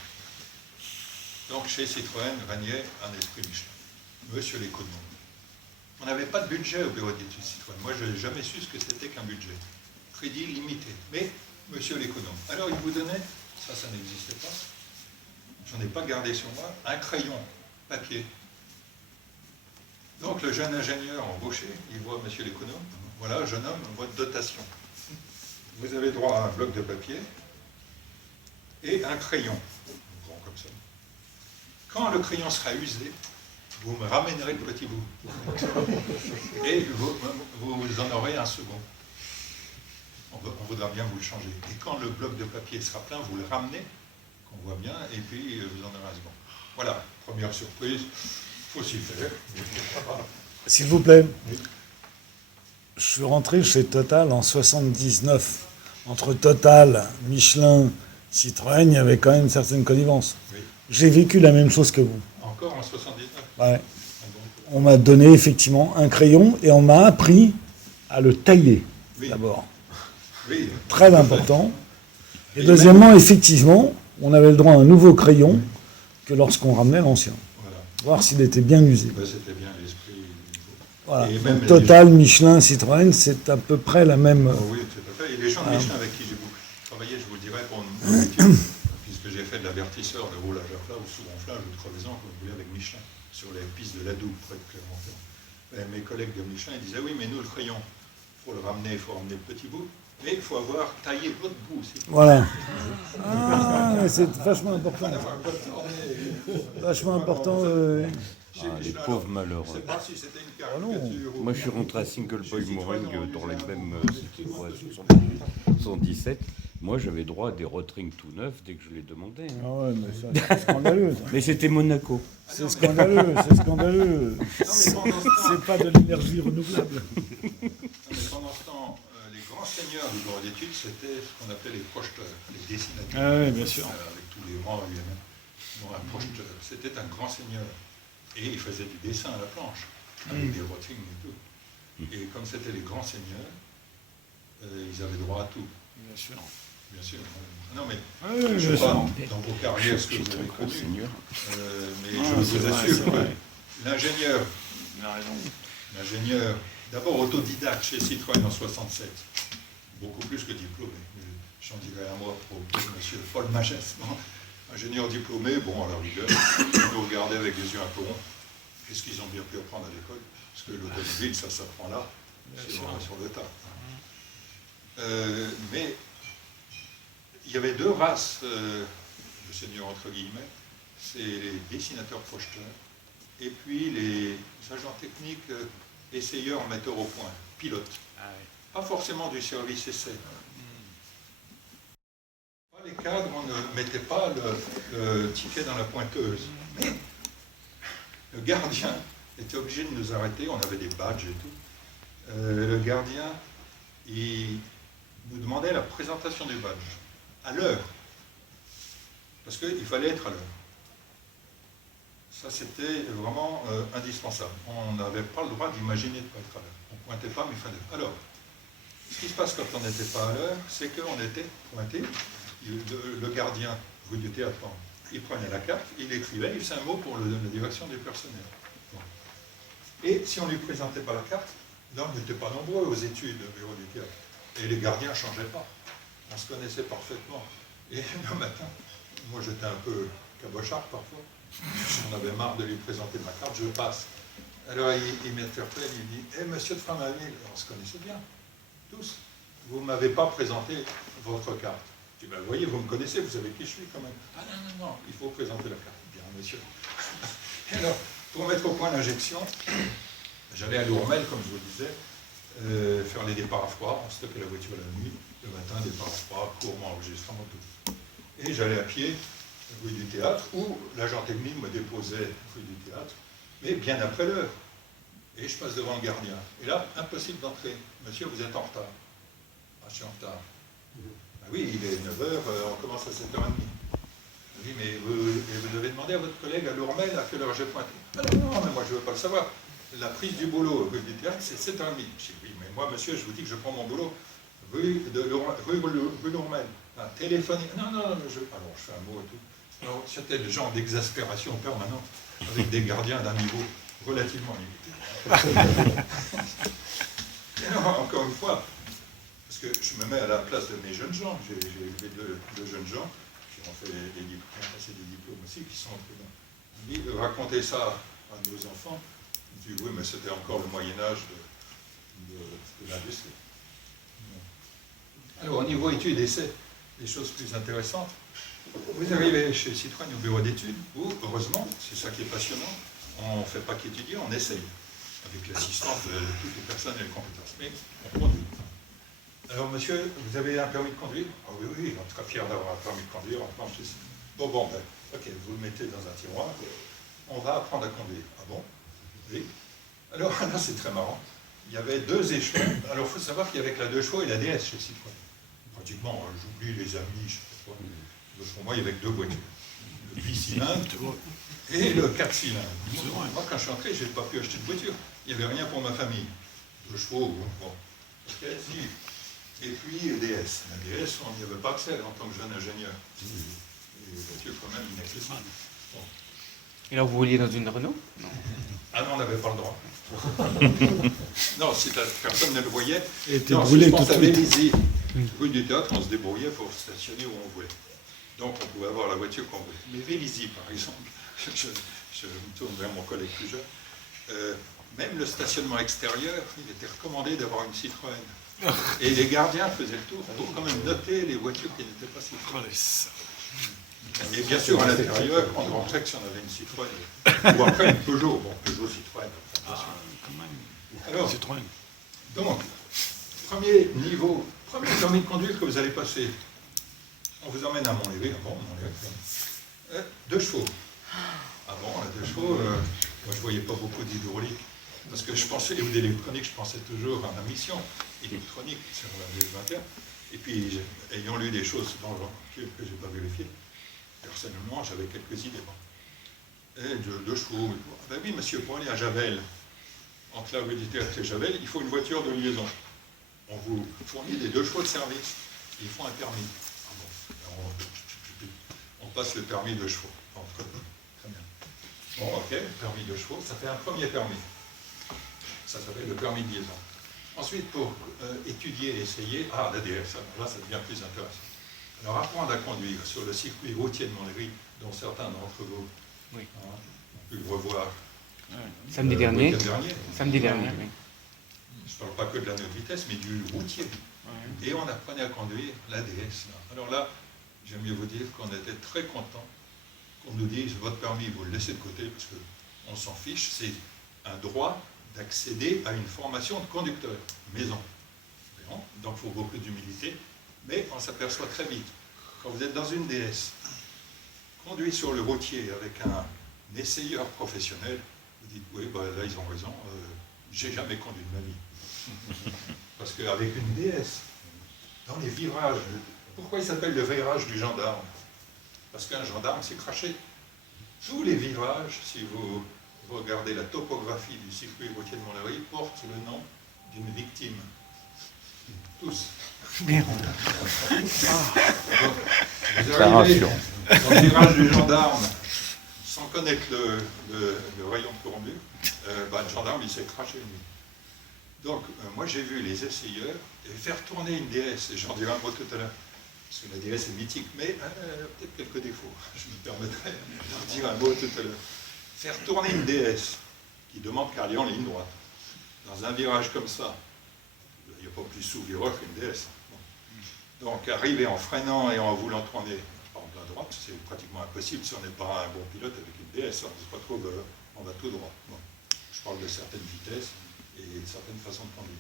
Donc chez Citroën régnait un esprit Michelin. Monsieur l'économe. On n'avait pas de budget au bureau d'études Citroën. Moi, je n'ai jamais su ce que c'était qu'un budget. Crédit limité. Mais monsieur l'économe. Alors il vous donnait, ça n'existait pas. J'en ai pas gardé sur moi, un crayon papier. Donc le jeune ingénieur embauché, il voit monsieur l'économe, voilà, jeune homme, votre dotation. Vous avez droit à un bloc de papier et un crayon, grand comme ça. Quand le crayon sera usé, vous me ramènerez le petit bout. Et vous en aurez un second. On voudra bien vous le changer. Et quand le bloc de papier sera plein, vous le ramenez, qu'on voit bien, et puis vous en aurez un second. Voilà, première surprise. Faut s'y faire. S'il vous plaît, Oui. je suis rentré chez Total en 79. Entre Total, Michelin, Citroën, il y avait quand même une certaine connivence. Oui. J'ai vécu la même chose que vous. Encore en 79. Ouais. Ah bon. On m'a donné effectivement un crayon et on m'a appris à le tailler, Oui. d'abord. Oui. Très important. Et deuxièmement, effectivement, on avait le droit à un nouveau crayon que lorsqu'on ramenait l'ancien. Voilà. Voir s'il était bien usé. Ben, c'était bien l'esprit. Voilà. Et Donc, même Total, Michelin, Citroën, c'est à peu près la même. Oh oui, tout à fait. Et les gens de Michelin avec qui j'ai beaucoup travaillé, je vous le dirais, pour mon étude, puisque j'ai fait de l'avertisseur, de roulage à plat, ou sous-gonflage, ou de crevaison, comme vous voulez, avec Michelin, sur les pistes de Ladoux, près de Clermont-Ferrand. Et mes collègues de Michelin, ils disaient, oui, mais nous, le crayon, il faut le ramener, il faut ramener le petit bout, mais il faut avoir taillé votre bout aussi. Voilà. Ah, mais c'est vachement important. Avoir pas tourné. Vachement important. Chez Ah, les Michelin, pauvres alors, malheureux. Je ne sais pas si c'était une Ah non. caricature ou... Moi, je suis rentré à Single Boy Chez Citroën, Meringue on dans les disait, mêmes. bon, C'était quoi, 77. Moi, j'avais droit à des Rotring tout neufs dès que je les demandais. Hein. Ah ouais, mais ça, c'est scandaleux. ça. Mais c'était Monaco. C'est scandaleux, c'est scandaleux. Non, mais pendant ce temps, C'est pas de l'énergie renouvelable. non, mais pendant ce temps, les grands seigneurs du bureau d'études, c'était ce qu'on appelait les projeteurs, les dessinateurs. Ah ouais, bien sûr. Avec tous les rangs, évidemment. Bon, un projeteur, c'était un grand seigneur. Et il faisait du dessin à la planche, avec des rotings et tout. Et comme c'était les grands seigneurs, ils avaient droit à tout. Bien sûr. Bien sûr. Non, mais Ah oui, je ne bien sais pas sûr. dans vos carrières ce que vous J'étais avez un grand connu, seigneur. mais Ah, je vous c'est vrai, assure c'est que vrai. l'ingénieur, Il a raison. d'abord autodidacte chez Citroën en 67, beaucoup plus que diplômé. J'en dirais un mot pour M. Paul Magès. Bon, ingénieur diplômé, bon, à la rigueur, on nous regardait avec des yeux un peu ronds. Qu'est-ce qu'ils ont bien pu apprendre à l'école? Parce que l'automobile, ça s'apprend là, sur le tas. Mais il y avait deux races de seigneurs, entre guillemets. C'est les dessinateurs projeteurs et puis les agents techniques essayeurs, metteurs au point, pilotes. Pas forcément du service essai. Les cadres, on ne mettait pas le ticket dans la pointeuse. Mais le gardien était obligé de nous arrêter, on avait des badges et tout. Le gardien, il nous demandait la présentation du badge, à l'heure. Parce qu'il fallait être à l'heure. Ça, c'était vraiment indispensable. On n'avait pas le droit d'imaginer de ne pas être à l'heure. On ne pointait pas, mais il fallait. Alors, ce qui se passe quand on n'était pas à l'heure, c'est qu'on était pointé. Le gardien, vous du théâtre, il prenait la carte, il écrivait, il faisait un mot pour la direction du personnel. Bon. Et si on ne lui présentait pas la carte, là, on n'était pas nombreux aux études au bureau du théâtre. Et les gardiens ne changeaient pas. On se connaissait parfaitement. Et le matin, moi j'étais un peu cabochard parfois. J'en avais marre de lui présenter ma carte, je passe. Alors il m'interpelle, il dit « Eh, monsieur de Framaville, on se connaissait bien, tous. Vous ne m'avez pas présenté votre carte. » Je dis « Ben, voyez, vous me connaissez, vous savez qui je suis quand même. »« Ah non, non, non, il faut présenter la carte. » Bien, monsieur. Et alors, pour mettre au point l'injection, j'allais à Lourmel, comme je vous le disais, faire les départs à froid, on stockait la voiture la nuit, le matin, départ à froid, courement, enregistrement, tout. Et j'allais à pied, rue du Théâtre, où l'agent technique me déposait rue du Théâtre, mais bien après l'heure. Et je passe devant le gardien. Et là, impossible d'entrer. Monsieur, vous êtes en retard. Ah, je suis en retard. Ah oui, il est 9h, on commence à 7h30. Oui, mais vous devez demander à votre collègue à Lourmel à quelle heure j'ai pointé. Ah non, non, mais moi je ne veux pas le savoir. La prise du boulot rue du Théâtre, c'est 7h30. Je dis, oui, mais moi, monsieur, je vous dis que je prends mon boulot rue Lourmel. Ah, téléphonique. Non, non, non, alors je fais un mot et tout. Alors, c'était le genre d'exaspération permanente avec des gardiens d'un niveau relativement limité. Et alors, encore une fois, parce que je me mets à la place de mes jeunes gens, j'ai élevé deux jeunes gens qui ont fait qui ont passé des diplômes aussi, qui sont entrés dans. De raconter ça à nos enfants, je dis oui, mais c'était encore le Moyen-Âge de l'industrie. Alors, au niveau études-essais, des choses plus intéressantes. Vous arrivez chez Citroën au bureau d'études, où, heureusement, c'est ça qui est passionnant, on ne fait pas qu'étudier, on essaye, avec l'assistance de toutes les personnes et les compétences. Mais on conduit. Alors, monsieur, vous avez un permis de conduire? Ah oui, oui, on est très fiers d'avoir un permis de conduire, on planche ici. Bon, ben, ok, vous le mettez dans un tiroir, on va apprendre à conduire. Ah bon? Oui. Alors, là, c'est très marrant. Il y avait 2 échelons. Alors, il faut savoir qu'il y avait que la 2 chevaux et la DS chez Citroën. Pratiquement, j'oublie les amis, je sais pas quoi. Pour moi, il y avait que 2 voitures. Le 8 cylindres et le 4 cylindres. Moi, quand je suis entré, je n'ai pas pu acheter de voiture. Il n'y avait rien pour ma famille. 2 chevaux, bon. Okay, si. Et puis, DS. La DS, on n'y avait pas accès en tant que jeune ingénieur. Et les voitures, quand même, inaccessibles. Bon. Et là, vous rouliez dans une Renault? Non. Ah non, on n'avait pas le droit. Non, si personne ne le voyait. Et t'es Non, brûlé si je tout pense de à suite. Vélizy, rue du Théâtre, on se débrouillait pour stationner où on voulait. Donc on pouvait avoir la voiture qu'on voulait. Mais Vélizy, par exemple, je me tourne vers mon collègue plus jeune, même le stationnement extérieur, il était recommandé d'avoir une Citroën. Et les gardiens faisaient le tour pour quand même noter les voitures qui n'étaient pas Citroën. Et bien sûr, à l'intérieur, on rentrait que si on avait une Citroën. Ou après une Peugeot. Bon, Peugeot, Citroën. Alors, donc, premier niveau, premier permis de conduire que vous allez passer. On vous emmène à Montlhéry. Ah bon, Montlhéry. 2 chevaux. Ah bon, à 2 chevaux, moi je ne voyais pas beaucoup d'hydraulique. Parce que je pensais, ou d'électronique, je pensais toujours à ma mission électronique sur la V21. Et puis, ayant lu des choses dans le que je n'ai pas vérifiées, personnellement, j'avais quelques idées. Et 2 chevaux. Ben oui, monsieur, pour aller à Javel, entre la rue du Théâtre et Javel, il faut une voiture de liaison. On vous fournit des 2 chevaux de service. Il faut un permis. Ah bon, on passe le permis de chevaux. Bon, très bien. Bon, ok, permis de chevaux, ça fait un premier permis. Ça s'appelle le permis de liaison. Ensuite, pour étudier et essayer, la DS, là, ça devient plus intéressant. Alors, apprendre à conduire sur le circuit routier de Montlhéry, dont certains d'entre vous ont pu le revoir. Samedi dernier. Samedi dernier, oui. Je ne parle pas que de la note vitesse, mais du routier. Ouais. Et on apprenait à conduire la DS. Alors là, j'aime mieux vous dire qu'on était très contents qu'on nous dise votre permis, vous le laissez de côté, parce qu'on s'en fiche, c'est un droit d'accéder à une formation de conducteur, maison. Donc il faut beaucoup d'humilité, mais on s'aperçoit très vite, quand vous êtes dans une DS, conduit sur le routier avec un essayeur professionnel, vous dites, oui, bah, là ils ont raison, j'ai jamais conduit de ma vie. Parce qu'avec une DS, dans les virages, pourquoi il s'appelle le virage du gendarme? Parce qu'un gendarme s'est craché. Tous les virages, si vous regardez la topographie du circuit routier de Montlhéry, portent le nom d'une victime. Tous. Donc, vous arrivez dans le virage du gendarme, sans connaître le rayon de courbure, le gendarme il s'est craché lui. Donc moi j'ai vu les essayeurs faire tourner une DS, et j'en dirai un mot tout à l'heure, parce que la DS est mythique, mais peut-être quelques défauts, je me permettrai d'en dire un mot tout à l'heure. Faire tourner une DS qui demande qu'à aller en ligne droite, dans un virage comme ça, il n'y a pas plus sous-vireur qu'une DS. Bon. Donc arriver en freinant et en voulant tourner par la droite, c'est pratiquement impossible si on n'est pas un bon pilote avec une DS, on se retrouve, on va tout droit. Bon. Je parle de certaines vitesses et certaines façons de conduire.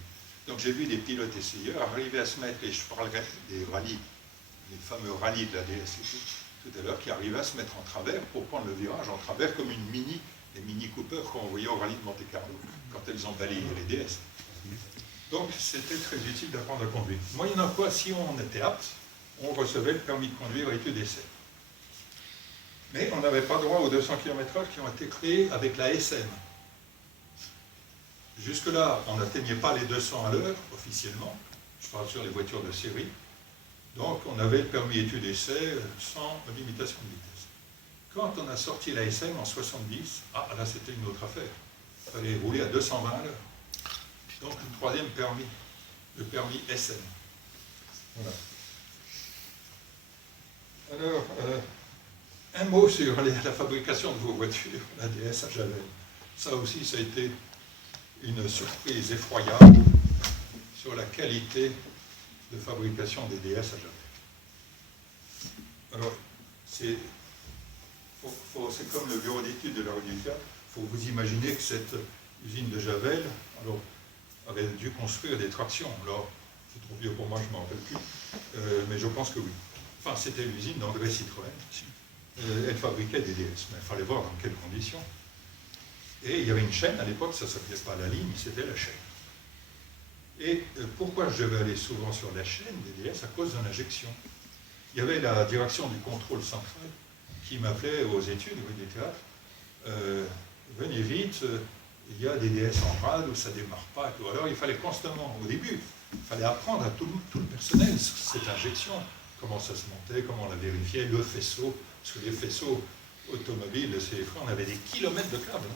Donc j'ai vu des pilotes essayeurs arriver à se mettre, et je parlerai des rallyes, les fameux rallyes de la DS tout à l'heure, qui arrivaient à se mettre en travers pour prendre le virage en travers comme une les Mini Cooper qu'on voyait au rallye de Monte-Carlo, quand elles ont balayé les DS. Donc c'était très utile d'apprendre à conduire. Moyennant quoi, si on était apte, on recevait le permis de conduire études d'essai. Mais on n'avait pas droit aux 200 km/h qui ont été créés avec la SM. Jusque-là, on n'atteignait pas les 200 à l'heure, officiellement. Je parle sur les voitures de série. Donc, on avait le permis études-essai sans limitation de vitesse. Quand on a sorti la SM en 70, là, c'était une autre affaire. Il fallait rouler à 220 à l'heure. Donc, le troisième permis, le permis SM. Voilà. Alors, un mot sur la fabrication de vos voitures, la DS à Javel. Ça aussi, ça a été une surprise effroyable sur la qualité de fabrication des DS à Javel. Alors, c'est comme le bureau d'études de la rue du Cap. Il faut vous imaginer que cette usine de Javel avait dû construire des tractions. Alors, c'est trop vieux pour moi, je ne m'en rappelle plus, mais je pense que oui. Enfin, c'était l'usine d'André Citroën. Elle fabriquait des DS, mais il fallait voir dans quelles conditions. Et il y avait une chaîne à l'époque, ça ne s'appelait pas la ligne, c'était la chaîne. Et pourquoi je devais aller souvent sur la chaîne des DS? À cause de l'injection. Il y avait la direction du contrôle central qui m'appelait aux études, rue des Théâtres. Venez vite, il y a des DS en rade où ça ne démarre pas. Et tout. Alors il fallait constamment, au début, il fallait apprendre à tout le personnel cette injection, comment ça se montait, comment on la vérifiait, le faisceau, parce que les faisceaux automobiles, on avait des kilomètres de câbles. Hein.